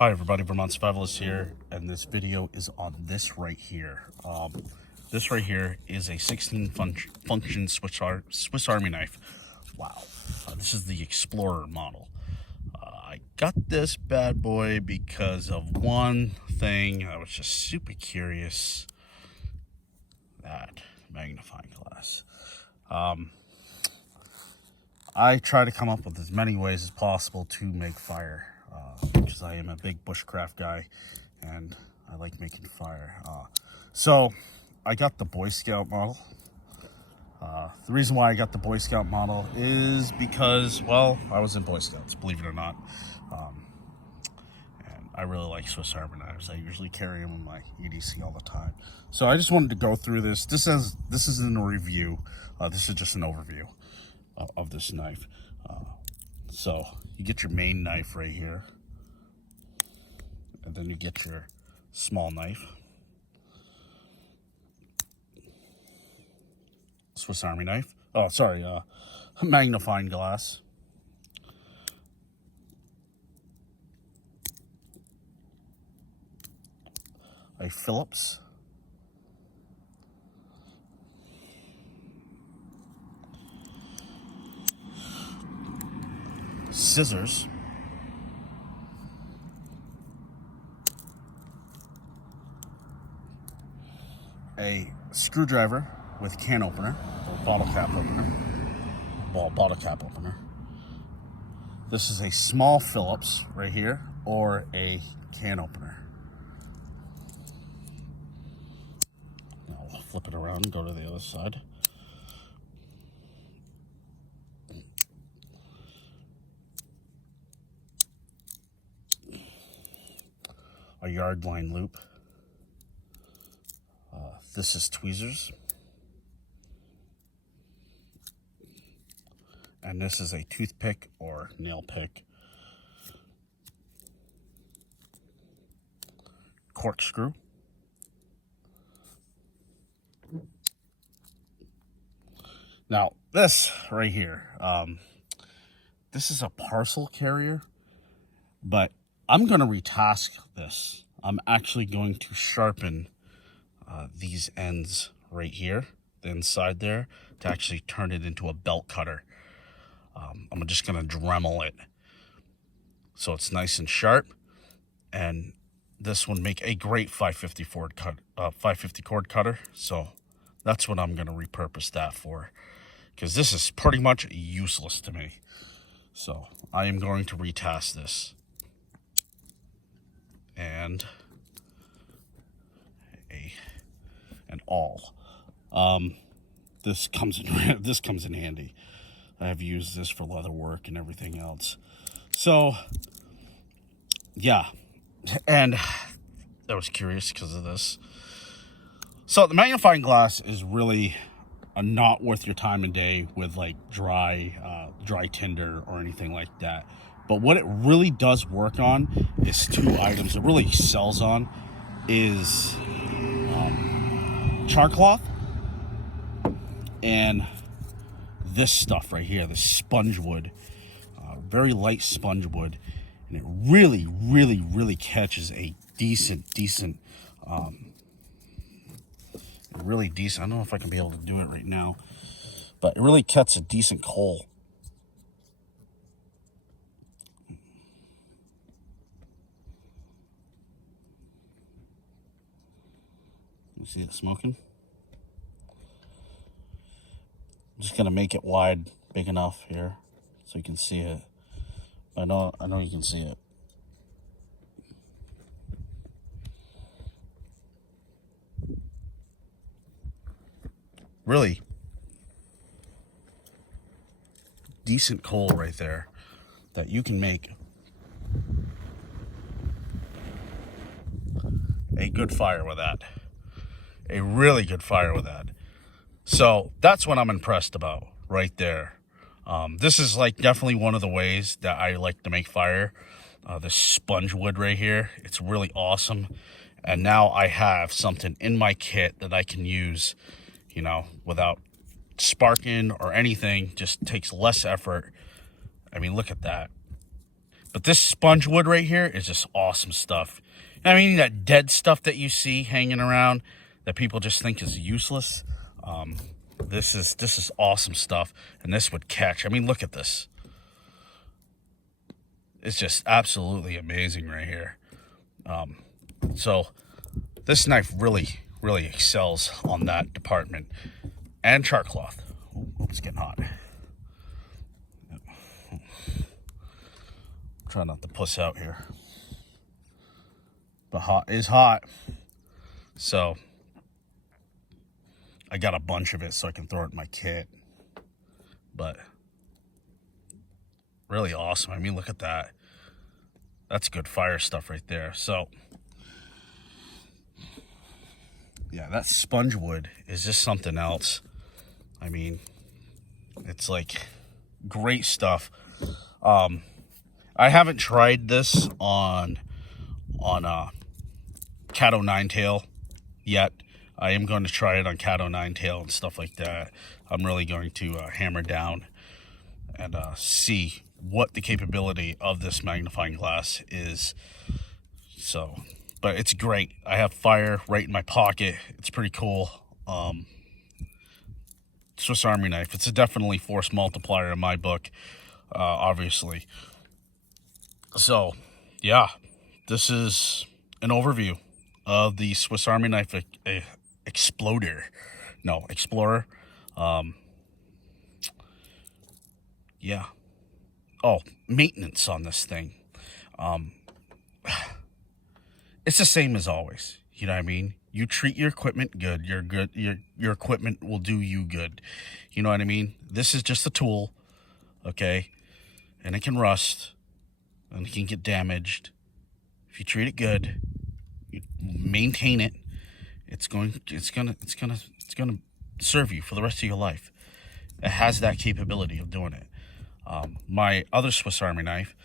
Hi everybody, Vermont Survivalist here, and this video is on this right here. This right here is a 16 function Swiss Army knife. Wow, this is the Explorer model. I got this bad boy because of one thing. I was just super curious. That magnifying glass. I try to come up with as many ways as possible to make fire. Because I am a big bushcraft guy and I like making fire. So I got the Boy Scout model. The reason why I got the Boy Scout model is because, well, I was in Boy Scouts, believe it or not. And I really like Swiss Army knives. I usually carry them in my EDC all the time. So I just wanted to go through this. This isn't a review. This is just an overview of this knife. So you get your main knife right here. And then you get your small knife. Swiss Army knife. Oh, sorry, magnifying glass. A Phillips. Scissors. A screwdriver with can opener, or bottle cap opener. Bottle cap opener. This is a small Phillips right here, or a can opener. Now we'll flip it around and go to the other side. A yard line loop. This is tweezers. And this is a toothpick or nail pick. Corkscrew. Now, this right here, this is a parcel carrier, but I'm going to retask this. I'm actually going to sharpen these ends right here, the inside there, to actually turn it into a belt cutter. I'm just going to Dremel it so it's nice and sharp, and this would make a great 550 cord cutter. So that's what I'm going to repurpose that for, because this is pretty much useless to me. So I am going to retask this. And an awl. This comes in handy. I have used this for leather work and everything else. So yeah, and I was curious because of this. So the magnifying glass is really not worth your time and day with like dry tinder or anything like that. But what it really does work on is two items. It really sells on is char cloth and this stuff right here, the sponge wood, very light sponge wood, and it really catches a decent, really decent. I don't know if I can be able to do it right now, but it really cuts a decent coal. You see it smoking? I'm just gonna make it wide, big enough here, so you can see it. I know you can see it. Really decent coal right there that you can make a good fire with that. A really good fire with that. So that's what I'm impressed about right there. This is like definitely one of the ways that I like to make fire. This sponge wood right here, it's really awesome. And now I have something in my kit that I can use, you know, without sparking or anything. Just takes less effort. I mean, look at that. But this sponge wood right here is just awesome stuff. I mean, that dead stuff that you see hanging around that people just think is useless. This is awesome stuff, and this would catch. I mean, look at this. It's just absolutely amazing right here. So this knife really, really excels on that department. And chart cloth. Ooh, it's getting hot. Try not to puss out here. But hot is hot. So I got a bunch of it so I can throw it in my kit. But really awesome. I mean, look at that. That's good fire stuff right there. So yeah, that sponge wood is just something else. I mean, it's like great stuff. I haven't tried this on Cat-O Ninetail yet. I am going to try it on Cat-O Ninetail and stuff like that. I'm really going to hammer down and see what the capability of this magnifying glass is. So, but it's great. I have fire right in my pocket. It's pretty cool. Swiss Army knife. It's a definitely force multiplier in my book, obviously. So, yeah, this is an overview of the Swiss Army knife Explorer. Yeah. Oh, maintenance on this thing. It's the same as always. You know what I mean? You treat your equipment good. Your equipment will do you good. You know what I mean? This is just a tool, okay? And it can rust, and it can get damaged. If you treat it good, you maintain it, it's gonna serve you for the rest of your life. It has that capability of doing it. My other Swiss Army knife,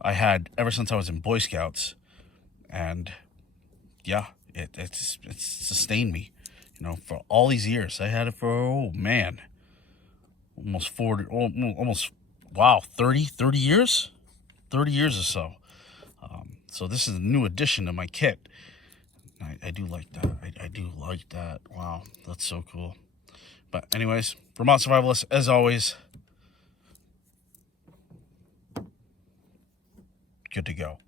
I had ever since I was in Boy Scouts, and yeah, it's sustained me, you know, for all these years. I had it for, oh man, almost 40, almost, wow, 30 years? 30 years or so. So this is a new addition to my kit. I do like that. I do like that. Wow, that's so cool. But anyways, Vermont Survivalist, as always, good to go.